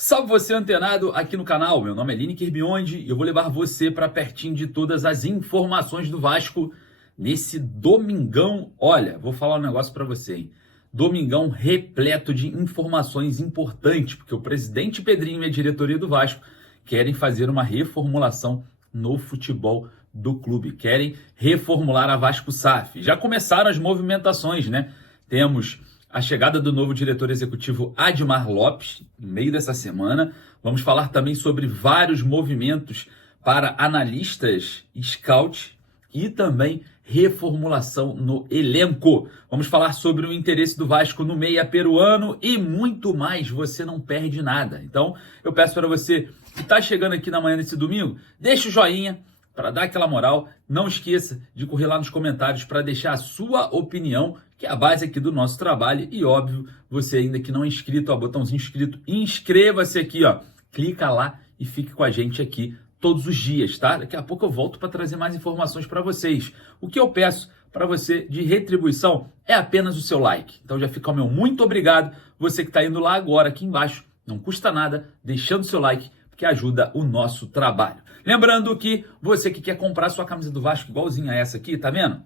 Salve você antenado aqui no canal, meu nome é Lineker Biondi e eu vou levar você para pertinho de todas as informações do Vasco nesse domingão. Olha, vou falar um negócio para você, hein? Domingão repleto de informações importantes, porque o presidente Pedrinho e a diretoria do Vasco querem fazer uma reformulação no futebol do clube, querem reformular a Vasco SAF. Já começaram as movimentações, né? Temos a chegada do novo diretor executivo Admar Lopes, no meio dessa semana. Vamos falar também sobre vários movimentos para analistas, scout e também reformulação no elenco. Vamos falar sobre o interesse do Vasco no meia peruano e muito mais. Você não perde nada. Então, eu peço para você que está chegando aqui na manhã desse domingo, deixa o joinha para dar aquela moral. Não esqueça de correr lá nos comentários para deixar a sua opinião, que é a base aqui do nosso trabalho. E óbvio, você ainda que não é inscrito, ó, botãozinho inscrito, inscreva-se aqui, ó. Clica lá e fique com a gente aqui todos os dias, tá? Daqui a pouco eu volto para trazer mais informações para vocês. O que eu peço para você de retribuição é apenas o seu like. Então já fica o meu muito obrigado. Você que está indo lá agora, aqui embaixo, não custa nada, deixando o seu like, que ajuda o nosso trabalho. Lembrando que você que quer comprar sua camisa do Vasco igualzinha a essa aqui, tá vendo?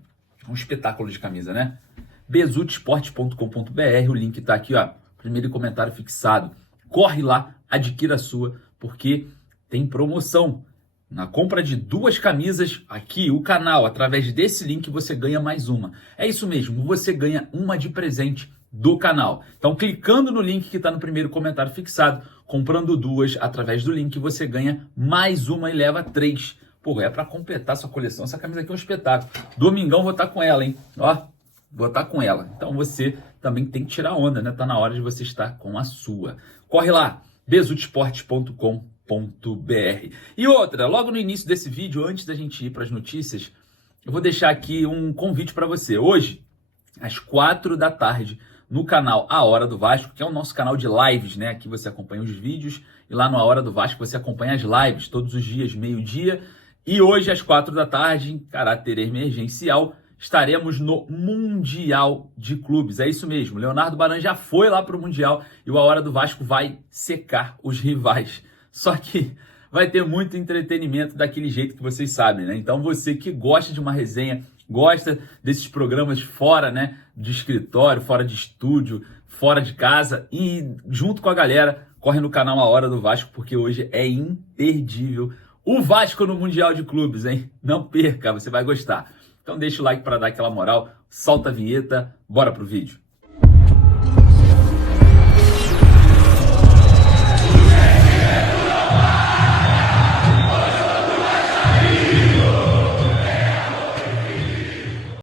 Um espetáculo de camisa, né? bezutesport.com.br, o link tá aqui, ó, primeiro comentário fixado. Corre lá, adquira a sua, porque tem promoção. Na compra de 2 camisas, aqui o canal, através desse link, você ganha mais uma. É isso mesmo, você ganha uma de presente do canal. Então, clicando no link que está no primeiro comentário fixado, comprando 2 através do link, você ganha mais uma e leva 3. Pô, é para completar sua coleção. Essa camisa aqui é um espetáculo. Domingão vou estar com ela, hein? Ó, vou estar com ela. Então, você também tem que tirar onda, né? Tá na hora de você estar com a sua. Corre lá, bezutesport.com.br. E outra, logo no início desse vídeo, antes da gente ir para as notícias, eu vou deixar aqui um convite para você. Hoje, às 4 da tarde, no canal A Hora do Vasco, que é o nosso canal de lives, né? Aqui você acompanha os vídeos e lá no A Hora do Vasco você acompanha as lives todos os dias, meio-dia. E hoje, às 4 da tarde, em caráter emergencial, estaremos no Mundial de Clubes. É isso mesmo, Leonardo Baran já foi lá para o Mundial e o A Hora do Vasco vai secar os rivais. Só que vai ter muito entretenimento daquele jeito que vocês sabem, né? Então você que gosta de uma resenha, gosta desses programas fora, né, de escritório, fora de estúdio, fora de casa e junto com a galera, corre no canal A Hora do Vasco, porque hoje é imperdível o Vasco no Mundial de Clubes, hein? Não perca, você vai gostar. Então deixa o like para dar aquela moral, solta a vinheta, bora pro vídeo.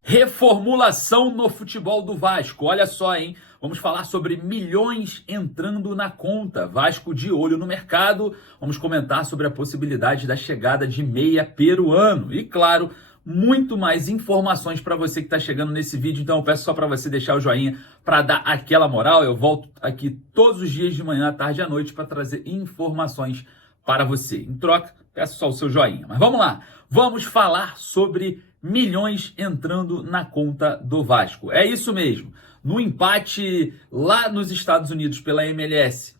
Reformulação no futebol do Vasco. Olha só, hein? Vamos falar sobre milhões entrando na conta. Vasco de olho no mercado. Vamos comentar sobre a possibilidade da chegada de meia peruano. E, claro, muito mais informações para você que está chegando nesse vídeo. Então eu peço só para você deixar o joinha para dar aquela moral. Eu volto aqui todos os dias de manhã, à tarde e à noite para trazer informações para você. Em troca, peço só o seu joinha. Mas vamos lá. Vamos falar sobre milhões entrando na conta do Vasco. É isso mesmo. No empate lá nos Estados Unidos pela MLS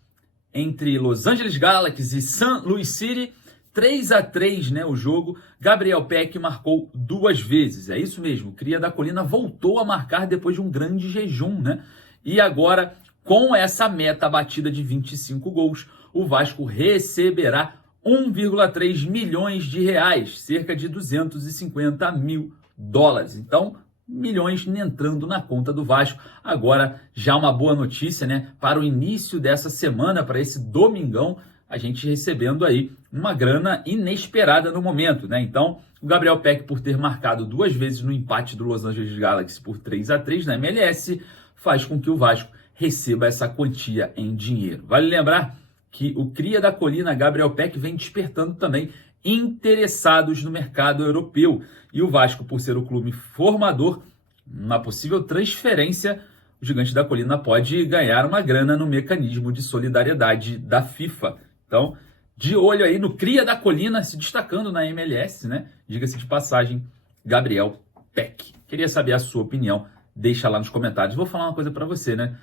entre Los Angeles Galaxy e St. Louis City, 3-3, né, o jogo. Gabriel Peck marcou 2 vezes. É isso mesmo. Cria da Colina voltou a marcar depois de um grande jejum, né? E agora, com essa meta batida de 25 gols, o Vasco receberá 1,3 milhões de reais, cerca de 250 mil dólares. Então, milhões entrando na conta do Vasco. Agora, já uma boa notícia, né? Para o início dessa semana, para esse domingão, a gente recebendo aí uma grana inesperada no momento, né? Então, o Gabriel Peck, por ter marcado 2 vezes no empate do Los Angeles Galaxy por 3-3 na MLS, faz com que o Vasco receba essa quantia em dinheiro. Vale lembrar que o cria da Colina, Gabriel Peck, vem despertando também interessados no mercado europeu. E o Vasco, por ser o clube formador, na possível transferência, o Gigante da Colina pode ganhar uma grana no mecanismo de solidariedade da FIFA. Então, de olho aí no cria da Colina, se destacando na MLS, né? Diga-se de passagem, Gabriel Peck. Queria saber a sua opinião, deixa lá nos comentários. Vou falar uma coisa para você, né?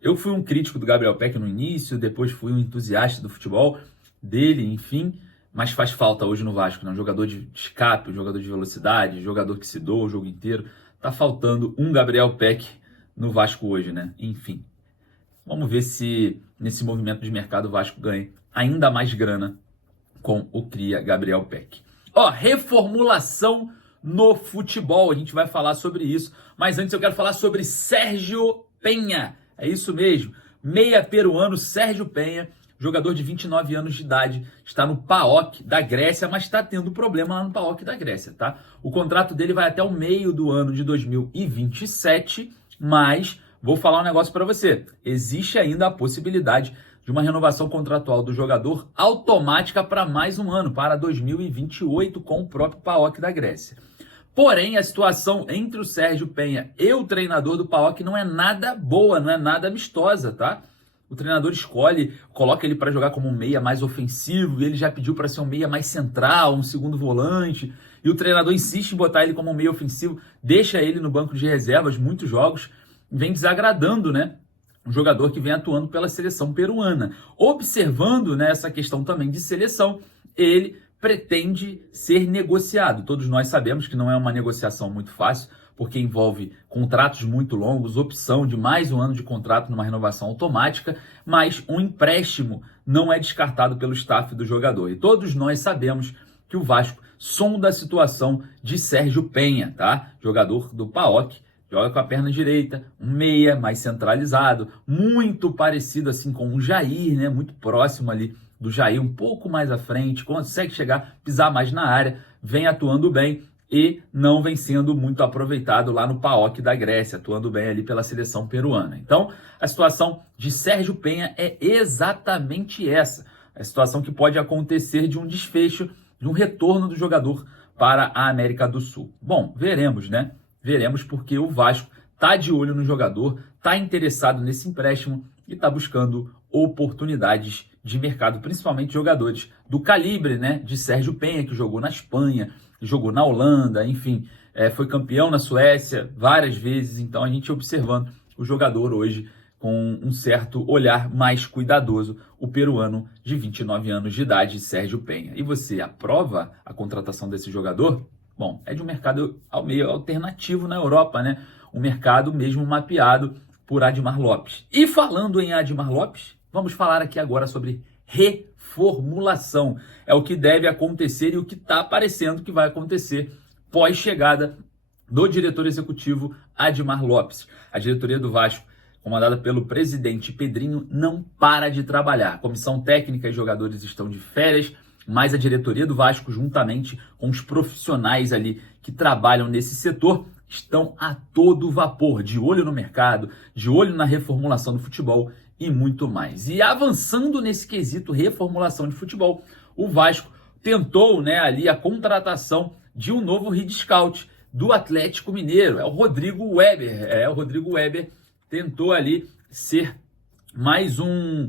Eu fui um crítico do Gabriel Peck no início, depois fui um entusiasta do futebol dele, enfim, mas faz falta hoje no Vasco, né? Um jogador de escape, um jogador de velocidade, um jogador que se doa o jogo inteiro. Tá faltando um Gabriel Peck no Vasco hoje, né? Enfim, vamos ver se nesse movimento de mercado o Vasco ganha ainda mais grana com o cria Gabriel Peck. Ó, reformulação no futebol, a gente vai falar sobre isso, mas antes eu quero falar sobre Sérgio Penha. É isso mesmo, meia peruano Sérgio Penha, jogador de 29 anos de idade, está no PAOK da Grécia, mas está tendo problema lá no PAOK da Grécia, tá? O contrato dele vai até o meio do ano de 2027, mas vou falar um negócio para você. Existe ainda a possibilidade de uma renovação contratual do jogador automática para mais um ano, para 2028, com o próprio PAOK da Grécia. Porém, a situação entre o Sérgio Penha e o treinador do PAOK não é nada boa, não é nada amistosa, tá? O treinador escolhe, coloca ele para jogar como um meia mais ofensivo, e ele já pediu para ser um meia mais central, um segundo volante, e o treinador insiste em botar ele como um meia ofensivo, deixa ele no banco de reservas muitos jogos, vem desagradando, né? Um jogador que vem atuando pela seleção peruana. Observando, né, essa questão também de seleção, ele pretende ser negociado. Todos nós sabemos que não é uma negociação muito fácil, porque envolve contratos muito longos, opção de mais um ano de contrato numa renovação automática, mas um empréstimo não é descartado pelo staff do jogador. E todos nós sabemos que o Vasco sonda a situação de Sérgio Penha, tá? Jogador do PAOK, joga com a perna direita, um meia mais centralizado, muito parecido assim com o Jair, né? Muito próximo ali do Jair, um pouco mais à frente, consegue chegar, pisar mais na área, vem atuando bem e não vem sendo muito aproveitado lá no PAOK da Grécia, atuando bem ali pela seleção peruana. Então, a situação de Sérgio Penha é exatamente essa. A situação que pode acontecer de um desfecho, de um retorno do jogador para a América do Sul. Bom, veremos, né? Veremos, porque o Vasco está de olho no jogador, está interessado nesse empréstimo e está buscando oportunidades de mercado, principalmente jogadores do calibre, né, de Sérgio Penha, que jogou na Espanha, jogou na Holanda, enfim, foi campeão na Suécia várias vezes. Então a gente observando o jogador hoje com um certo olhar mais cuidadoso, o peruano de 29 anos de idade, Sérgio Penha. E você aprova a contratação desse jogador? Bom, é de um mercado meio alternativo na Europa, né? Um mercado mesmo mapeado por Admar Lopes. E falando em Admar Lopes, vamos falar aqui agora sobre reformulação. É o que deve acontecer e o que está parecendo que vai acontecer pós-chegada do diretor executivo Admar Lopes. A diretoria do Vasco, comandada pelo presidente Pedrinho, não para de trabalhar. A comissão técnica e jogadores estão de férias, mas a diretoria do Vasco, juntamente com os profissionais ali que trabalham nesse setor, estão a todo vapor, de olho no mercado, de olho na reformulação do futebol e muito mais. E avançando nesse quesito reformulação de futebol, o Vasco tentou, né, ali a contratação de um novo head scout do Atlético Mineiro, é o Rodrigo Weber. O Rodrigo Weber tentou ali ser mais um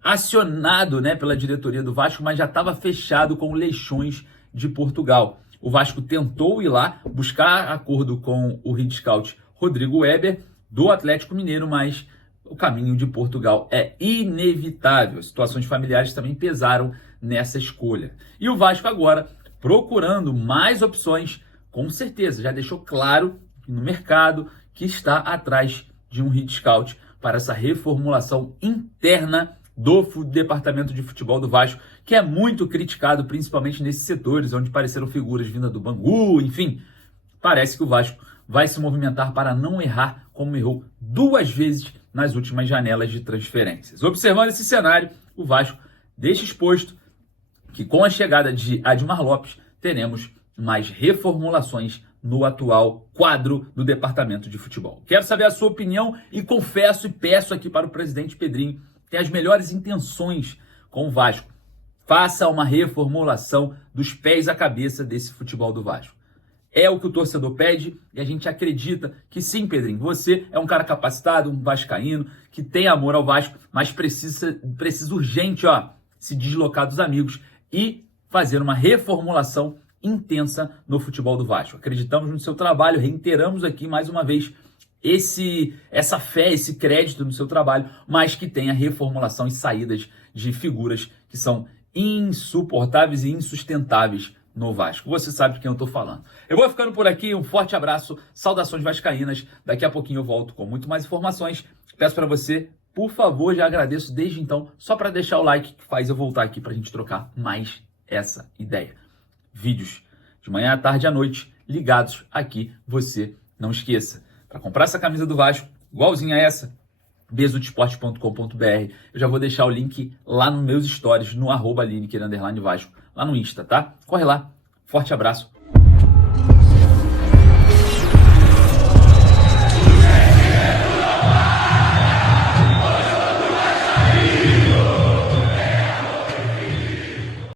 acionado, né, pela diretoria do Vasco, mas já estava fechado com o Leixões de Portugal. O Vasco tentou ir lá buscar acordo com o head scout Rodrigo Weber do Atlético Mineiro, mas o caminho de Portugal é inevitável. As situações familiares também pesaram nessa escolha. E o Vasco agora procurando mais opções, com certeza, já deixou claro no mercado que está atrás de um head scout para essa reformulação interna do departamento de futebol do Vasco, que é muito criticado, principalmente nesses setores onde apareceram figuras vindas do Bangu, enfim. Parece que o Vasco vai se movimentar para não errar como errou 2 vezes nas últimas janelas de transferências. Observando esse cenário, o Vasco deixa exposto que com a chegada de Admar Lopes teremos mais reformulações no atual quadro do departamento de futebol. Quero saber a sua opinião e confesso e peço aqui para o presidente Pedrinho, tem as melhores intenções com o Vasco. Faça uma reformulação dos pés à cabeça desse futebol do Vasco. É o que o torcedor pede e a gente acredita que sim, Pedrinho. Você é um cara capacitado, um vascaíno, que tem amor ao Vasco, mas precisa urgente, se deslocar dos amigos e fazer uma reformulação intensa no futebol do Vasco. Acreditamos no seu trabalho, reiteramos aqui mais uma vez essa fé, esse crédito no seu trabalho, mas que tenha reformulação e saídas de figuras que são insuportáveis e insustentáveis no Vasco. Você sabe de quem eu tô falando. Eu vou ficando por aqui, um forte abraço, saudações vascaínas. Daqui a pouquinho eu volto com muito mais informações. Peço para você, por favor, já agradeço desde então, só para deixar o like que faz eu voltar aqui para a gente trocar mais essa ideia. Vídeos de manhã, à tarde e à noite, ligados aqui, você não esqueça. Para comprar essa camisa do Vasco, igualzinha a essa, besudesporte.com.br. Eu já vou deixar o link lá nos meus stories, no @Lineker_Vasco, lá no Insta, tá? Corre lá. Forte abraço.